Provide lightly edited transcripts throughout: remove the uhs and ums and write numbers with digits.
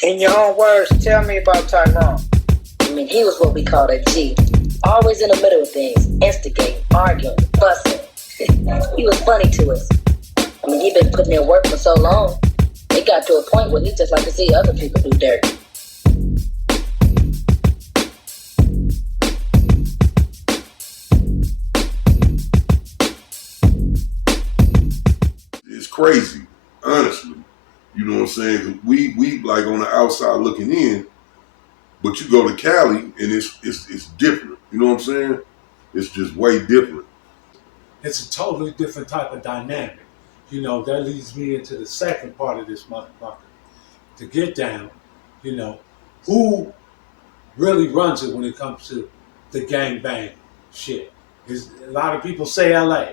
In your own words, tell me about Tyrone. I mean, he was what we called a G. Always in the middle of things, instigating, arguing, fussing. He was funny to us. I mean, he'd been putting in work for so long, it got to a point where he just like to see other people do dirt. It's crazy, honestly. You know what I'm saying? We like on the outside looking in, but you go to Cali and it's different. You know what I'm saying? It's just way different. It's a totally different type of dynamic. You know, that leads me into the second part of this motherfucker. To get down, you know, who really runs it when it comes to the gangbang shit? Is a lot of people say LA.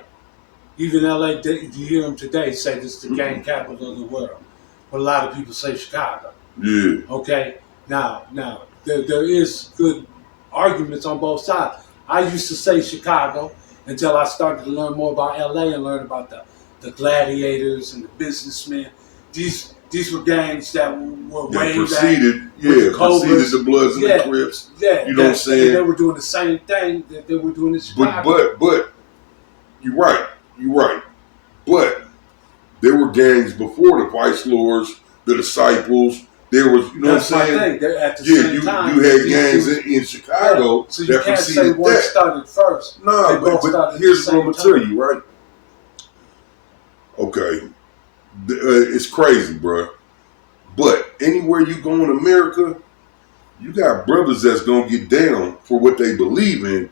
Even LA, you hear them today say this is the gang capital of the world. But a lot of people say Chicago. Yeah. Okay? Now, there is good arguments on both sides. I used to say Chicago until I started to learn more about LA and learn about the gladiators and the businessmen. These were gangs that were way preceded, back. Preceded the Bloods and the Crips. Yeah, you know what I'm saying? They were doing the same thing that they were doing in Chicago. But you're right. But there were gangs before the Vice Lords, the Disciples. There was, you know That's what I'm saying? At the same time, you had gangs in Chicago. Yeah. So you can't say one started first. No, but here's what I'm gonna tell you, right? Okay, it's crazy, bro. But anywhere you go in America, you got brothers that's gonna get down for what they believe in,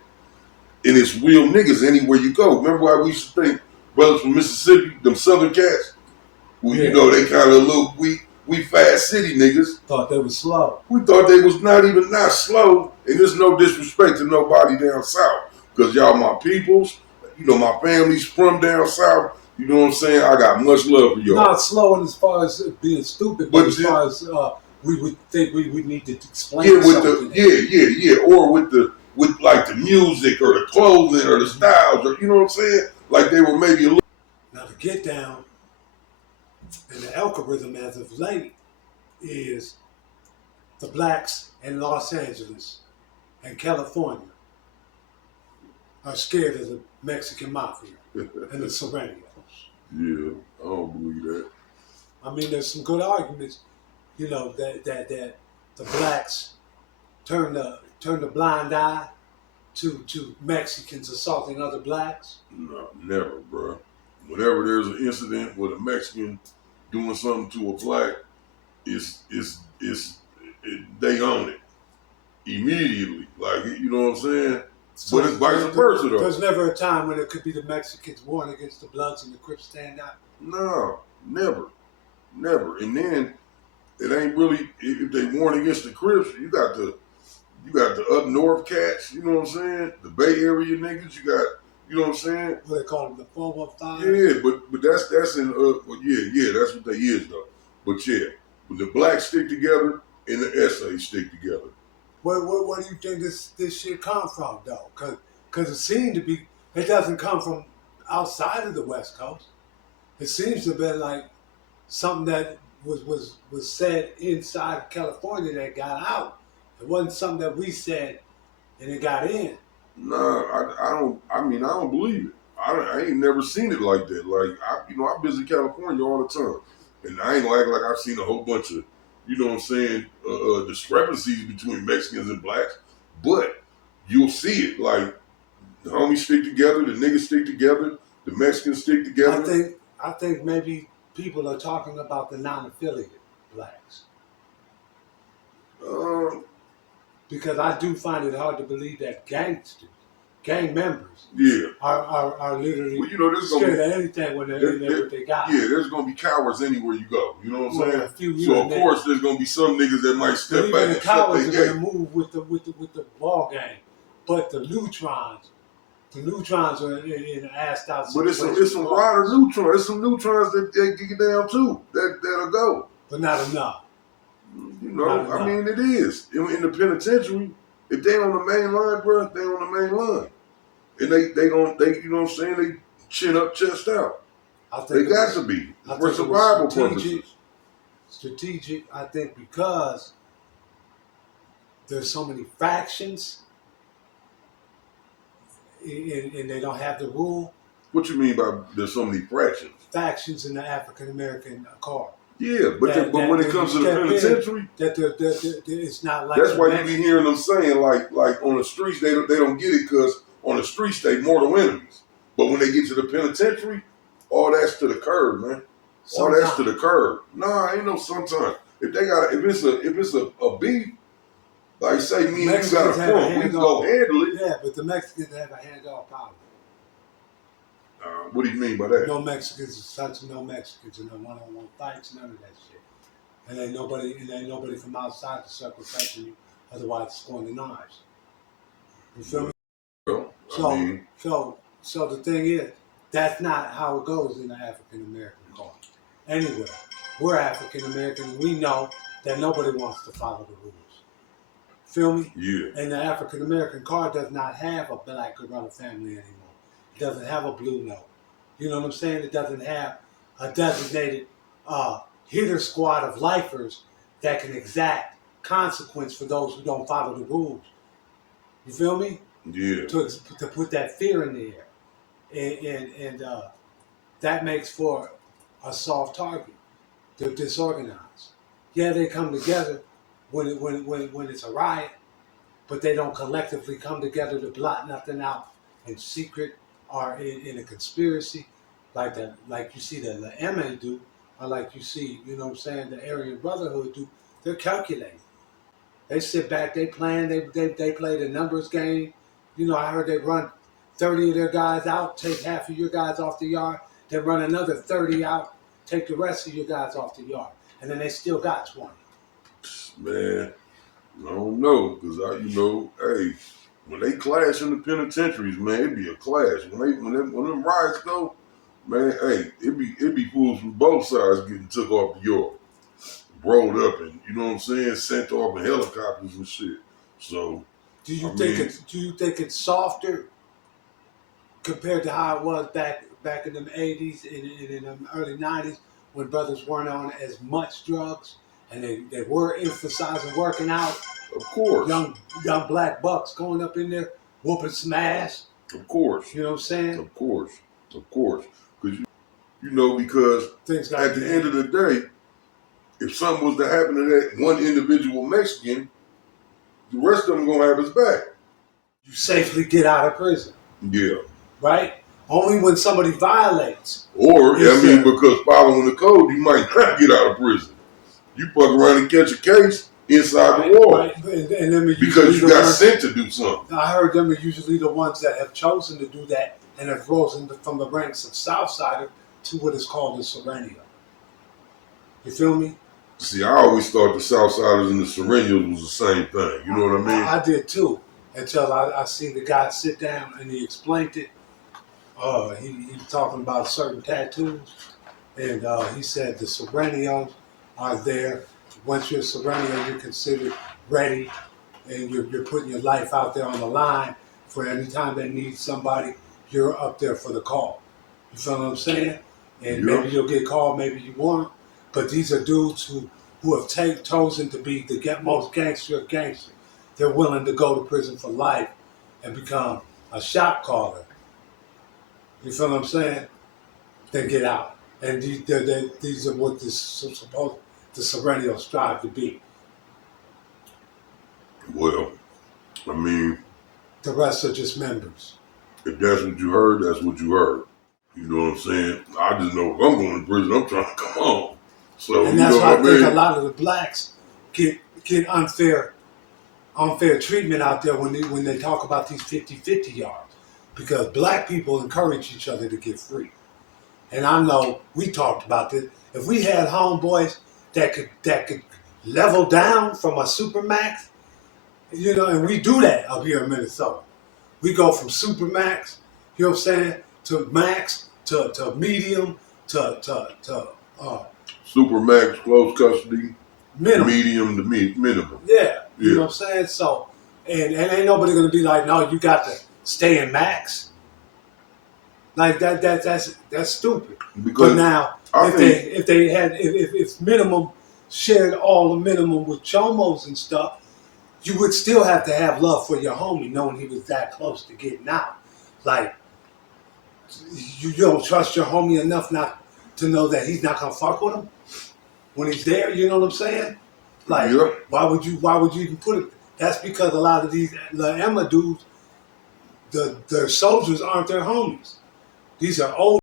and it's real niggas anywhere you go. Remember why we used to think brothers from Mississippi, them Southern cats? Well, you know they kind of a little we fast city niggas. Thought they was slow. We thought they was not slow, and there's no disrespect to nobody down south, because y'all my peoples. You know my family's from down south. You know what I'm saying? I got much love for y'all. Not slow in as far as being stupid, but as far as we would think we would need to explain something. Or with like the music or the clothing or the styles, or you know what I'm saying? Like they were maybe a little. Now the get down and the algorithm as of late is the blacks in Los Angeles and California are scared of the Mexican mafia and the Serenios. Yeah, I don't believe that. I mean, there's some good arguments, you know, that the blacks turn the blind eye to Mexicans assaulting other blacks. No, never, bro. Whenever there's an incident with a Mexican doing something to a black, they own it immediately. Like, you know what I'm saying? So but it's vice versa, though. There's never a time when it could be the Mexicans warring against the Bloods and the Crips stand out? No, never. And then it ain't really, if they warn against the Crips, you got the up north cats, you know what I'm saying? The Bay Area niggas, you got, you know what I'm saying? What they call them, the 415? Yeah, but that's in, that's what they is, though. But yeah, when the blacks stick together and the essays stick together. Where do you think this shit come from, though? Because it seemed to be, it doesn't come from outside of the West Coast. It seems to be like something that was said inside of California that got out. It wasn't something that we said and it got in. No, I don't believe it. I ain't never seen it like that. Like, I visit California all the time. And I ain't gonna act like I've seen a whole bunch of, you know what I'm saying, discrepancies between Mexicans and blacks. But you'll see it. Like, the homies stick together, the niggas stick together, the Mexicans stick together. I think maybe people are talking about the non-affiliated blacks. Because I do find it hard to believe that gangsters, gang members, are literally scared of anything when they're in there with their guys. Yeah, there's gonna be cowards anywhere you go. You know what I'm saying? So of course there's gonna be some niggas that might step back and the cowards are gonna move with the ball game, but the neutrons are in assed out. But it's some rider neutrons. There's some neutrons that get down too. That'll go. But not enough. You know, I mean, it is. In the penitentiary, if they on the main line, bro, they on the main line. And they you know what I'm saying? They chin up, chest out. They got to be for survival purposes. Strategic, I think, because there's so many factions and they don't have the rule. What you mean by there's so many fractions? Factions in the African American card. Yeah, but when it comes to the penitentiary, it's not like that's why you be hearing them saying like on the streets they don't get it because on the streets they mortal enemies, but when they get to the penitentiary, all that's to the curb, man. All that's to the curb. Nah, ain't no sometimes. If it's a beef, like say me and you got a front, we can go handle it. Yeah, but the Mexicans have a handoff policy. What do you mean by that? No Mexicans, no Mexicans in the one-on-one fights, none of that shit. And ain't nobody from outside the circle touching you, otherwise it's going to knives. You feel me? Well, so the thing is, that's not how it goes in the African American card. Anyway, we're African American and we know that nobody wants to follow the rules. Feel me? Yeah. And the African American card does not have a black gorilla family anymore. It doesn't have a blue note. You know what I'm saying? It doesn't have a designated hitter squad of lifers that can exact consequence for those who don't follow the rules. You feel me? Yeah. To put that fear in the air. And that makes for a soft target. They're disorganized. Yeah, they come together when it's a riot, but they don't collectively come together to blot nothing out in secret or in a conspiracy like you see the MA do, or like you see, you know what I'm saying, the Aryan Brotherhood do. They're calculating. They sit back, they plan, they play the numbers game. You know, I heard they run 30 of their guys out, take half of your guys off the yard, then run another 30 out, take the rest of your guys off the yard. And then they still got 20. Man, I don't know, because hey, when they clash in the penitentiaries, man, it be a clash. When them riots go, man, hey, it be fools from both sides getting took off the yard, rolled up, and you know what I'm saying, sent off in helicopters and shit. So, do you think it's softer compared to how it was back in the 80s and in the early 90s when brothers weren't on as much drugs and they were emphasizing working out? Of course. Young black bucks going up in there whooping some ass. Of course. You know what I'm saying? Of course. Because because at the end of the day, if something was to happen to that one individual Mexican, the rest of them gonna have his back. You safely get out of prison. Yeah. Right? Only when somebody violates. Or, because following the code, you might not get out of prison. You fuck around and catch a case inside the wall. Right. And them because you got sent to do something. I heard them are usually the ones that have chosen to do that and have risen from the ranks of Southsider to what is called the Serenio. You feel me? See, I always thought the Southsiders and the Serenials was the same thing. You know what I mean? I did too. Until I seen the guy sit down and he explained it. He was talking about certain tattoos. And he said the Serenios are there. Once you're a Serenio, you're considered ready. And you're putting your life out there on the line for any time they need somebody. You're up there for the call. You feel what I'm saying? And maybe you'll get called, maybe you won't. But these are dudes who have chosen to be the most gangster of gangsters. They're willing to go to prison for life and become a shot caller. You feel what I'm saying? Then get out. And these are what the Serenios strive to be. Well, I mean, the rest are just members. If that's what you heard, that's what you heard. You know what I'm saying? I just know if I'm going to prison, I'm trying to come home. So, and that's why I think a lot of the blacks get unfair treatment out there when they talk about these 50-50 yards. Because black people encourage each other to get free. And I know we talked about this. If we had homeboys that could level down from a supermax, and we do that up here in Minnesota. We go from supermax, you know what I'm saying, to max, to medium, to supermax, close custody, minimum. Medium to minimum. Yeah, you know what I'm saying? So, and ain't nobody gonna be like, no, you got to stay in max. Like that's stupid. Because but now, if minimum shared all the minimum with chomos and stuff, you would still have to have love for your homie, knowing he was that close to getting out. Like, you don't trust your homie enough not to know that he's not gonna fuck with him when he's there. You know what I'm saying? Like, Yeah. why would you even put it? That's because a lot of these Emma dudes, the soldiers aren't their homies. These are old